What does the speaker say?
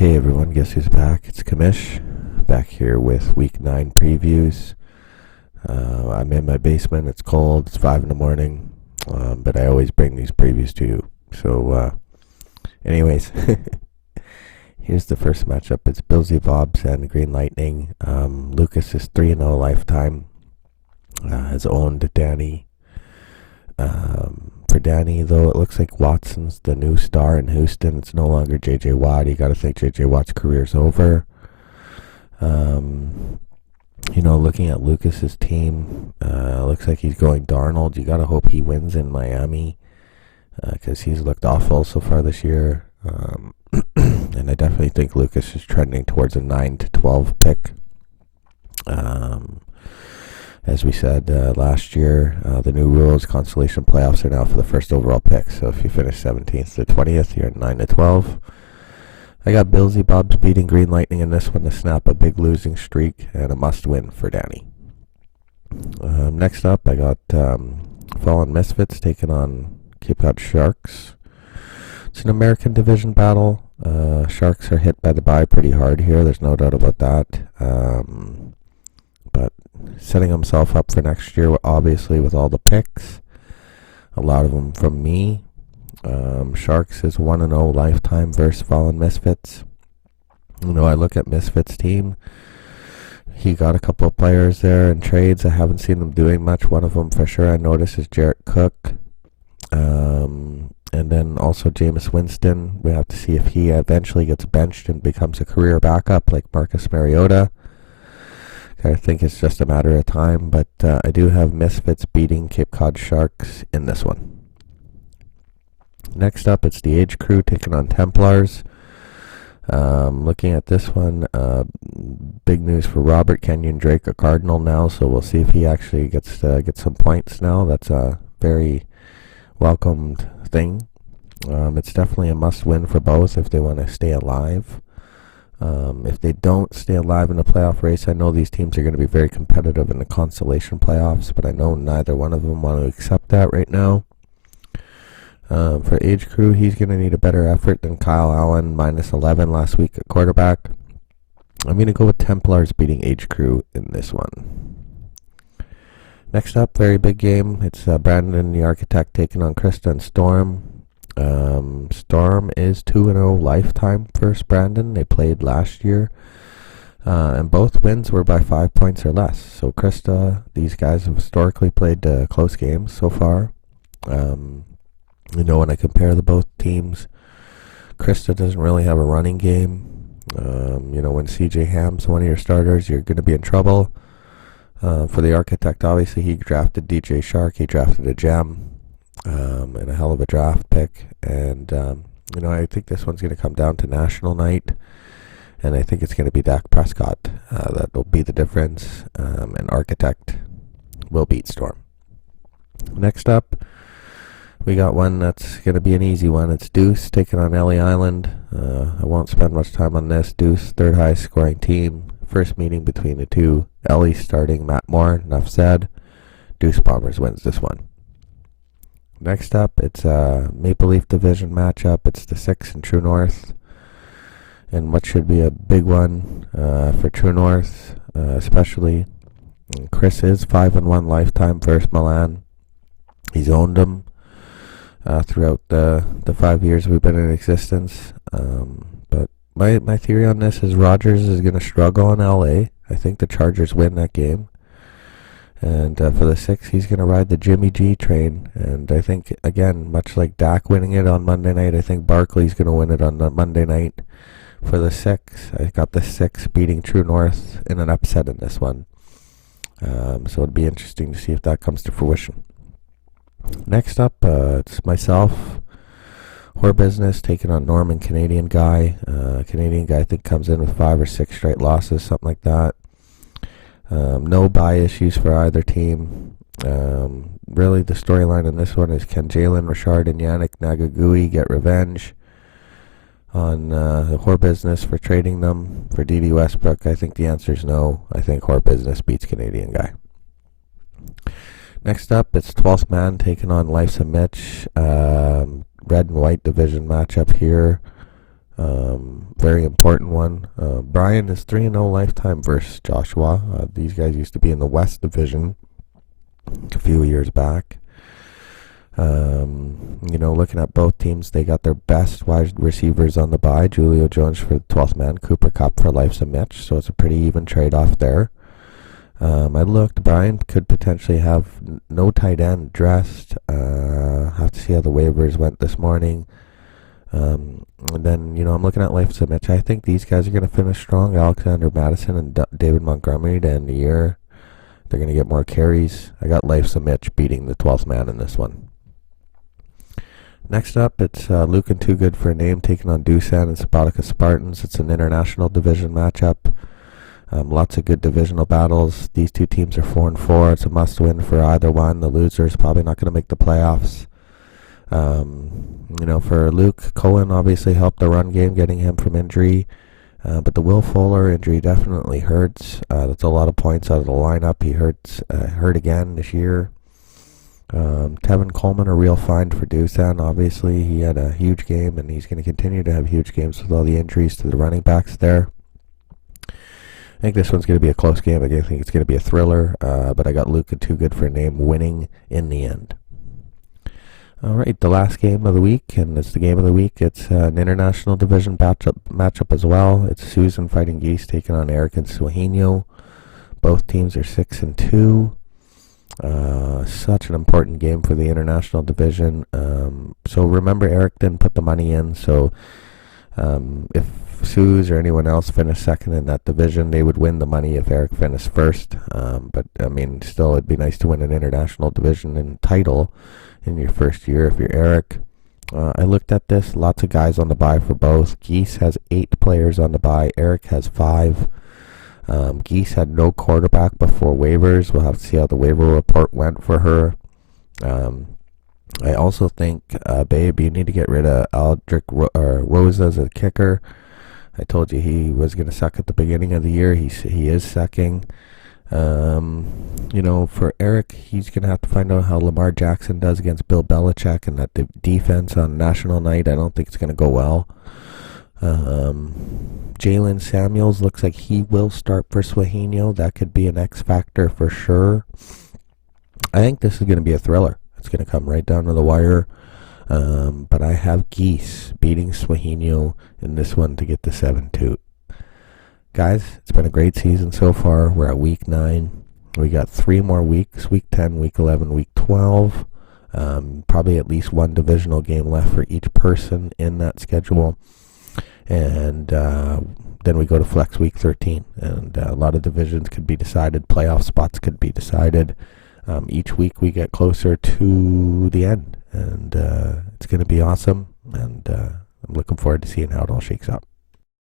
Hey everyone, guess who's back? It's Kamish, back here with week 9 previews. I'm in my basement, it's cold, it's 5 in the morning, but I always bring these previews to you. So, anyways, here's the first matchup. It's Billsy Bobs and Green Lightning. Lucas is 3-0 lifetime, has owned Danny. For Danny, though, it looks like Watson's the new star in Houston. It's no longer J.J. Watt. You got to think J.J. Watt's career's over. Looking at Lucas's team, looks like he's going Darnold. You got to hope he wins in Miami because he's looked awful so far this year. And I definitely think Lucas is trending towards a 9 to 12 pick. As we said last year, the new rules, consolation playoffs are now for the first overall pick. So if you finish 17th to 20th, you're at 9 to 12. I got Billsy Bobs beating Green Lightning in this one to snap a big losing streak and a must-win for Danny. Next up, I got Fallen Misfits taking on Cape Cod Sharks. It's an American division battle. Sharks are hit by the bye pretty hard here. There's no doubt about that. But setting himself up for next year, obviously, with all the picks, a lot of them from me. Sharks is 1-0 lifetime versus Fallen Misfits. I look at Misfits' team. He got a couple of players there in trades. I haven't seen them doing much. One of them for sure I noticed is Jarrett Cook. And then also Jameis Winston. We have to see if he eventually gets benched and becomes a career backup like Marcus Mariota. I think it's just a matter of time, but I do have Misfits beating Cape Cod Sharks in this one. Next up, it's the Age Crew taking on Templars. Looking at this one, big news for Robert Kenyon Drake, a Cardinal now, so we'll see if he actually gets some points now. That's a very welcomed thing. It's definitely a must-win for both if they want to stay alive. If they don't stay alive in the playoff race, I know these teams are going to be very competitive in the consolation playoffs, but I know neither one of them want to accept that right now. For Age Crew, he's going to need a better effort than Kyle Allen, minus 11 last week at quarterback. I'm going to go with Templars beating Age Crew in this one. Next up, very big game. It's Brandon the Architect taking on Krista and Storm. Storm is 2-0 lifetime versus Brandon. They played last year. And both wins were by 5 points or less. So Krista, these guys have historically played close games so far. When I compare the both teams, Krista doesn't really have a running game. When CJ Ham's one of your starters, you're going to be in trouble. For the Architect, obviously, he drafted DJ Shark. He drafted a gem and a hell of a draft pick. And, I think this one's going to come down to national night. And I think it's going to be Dak Prescott. That will be the difference. And Architect will beat Storm. Next up, we got one that's going to be an easy one. It's Deuce taking on Ellie Island. I won't spend much time on this. Deuce, third highest scoring team. First meeting between the two. Ellie starting Matt Moore. Enough said. Deuce Bombers wins this one. Next up, it's a Maple Leaf Division matchup. It's the 6 in True North. And what should be a big one for True North, especially. Chris is 5-1 lifetime versus Milan. He's owned them throughout the 5 years we've been in existence. But my theory on this is Rodgers is going to struggle in LA. I think the Chargers win that game. And for the 6, he's going to ride the Jimmy G train. And I think, again, much like Dak winning it on Monday night, I think Barkley's going to win it on Monday night. For the 6, I got the 6 beating True North in an upset in this one. So it'll be interesting to see if that comes to fruition. Next up, it's myself, Horror Business, taking on Norman, Canadian Guy. Canadian Guy, I think, comes in with 5 or 6 straight losses, something like that. No bye issues for either team. Really, the storyline in this one is can Jalen Richard and Yannick Nagagui get revenge on the Horror Business for trading them for D.D. Westbrook? I think the answer is no. I think Horror Business beats Canadian Guy. Next up, it's 12th Man taking on Life's a Mitch. Red and white division matchup here. Very important one. Brian is 3-0 lifetime versus Joshua. These guys used to be in the West Division a few years back. Looking at both teams, they got their best wide receivers on the bye. Julio Jones for the 12th man, Cooper Kupp for life's a Mitch, so it's a pretty even trade-off there. I looked, Brian could potentially have no tight end dressed. Have to see how the waivers went this morning. And then, I'm looking at life's a Mitch. I think these guys are going to finish strong. Alexander Madison and David Montgomery to end the year. They're going to get more carries. I got life's a Mitch beating the 12th man in this one. Next up, it's Luke and Too Good for a Name taking on Doosan and Subotica Spartans. It's an international division matchup. Lots of good divisional battles. These two teams are 4-4. It's a must-win for either one. The loser is probably not going to make the playoffs. For Luke, Cohen obviously helped the run game, getting him from injury. But the Will Fuller injury definitely hurts. That's a lot of points out of the lineup. He hurt again this year. Tevin Coleman, a real find for Doosan. Obviously, he had a huge game, and he's going to continue to have huge games with all the injuries to the running backs there. I think this one's going to be a close game. I think it's going to be a thriller, but I got Luke and Too Good for a Name winning in the end. All right, the last game of the week, and it's the game of the week. It's an international division matchup as well. It's Susan Fighting Geese taking on Eric and Sueño. Both teams are 6-2. Such an important game for the international division. So remember, Eric didn't put the money in, so if Suze or anyone else finished second in that division, they would win the money if Eric finished first. But still, it'd be nice to win an international division and title in your first year if you're Eric. I looked at this. Lots of guys on the bye for both. Geese has 8 players on the bye. Eric has 5. Geese had no quarterback before waivers. We'll have to see how the waiver report went for her. I also think, Babe, you need to get rid of Aldrich Rosa as a kicker. I told you he was going to suck at the beginning of the year. He is sucking. For Eric, he's going to have to find out how Lamar Jackson does against Bill Belichick, and that the defense on national night, I don't think it's going to go well. Jalen Samuels looks like he will start for Sueño. That could be an X factor for sure. I think this is going to be a thriller. It's going to come right down to the wire. But I have Geese beating Sueño in this one to get the 7-2. Guys, it's been a great season so far. We're at week 9. We got 3 more weeks, week 10, week 11, week 12. Probably at least one divisional game left for each person in that schedule. And then we go to flex week 13. And a lot of divisions could be decided. Playoff spots could be decided. Each week we get closer to the end. And it's going to be awesome. And I'm looking forward to seeing how it all shakes out.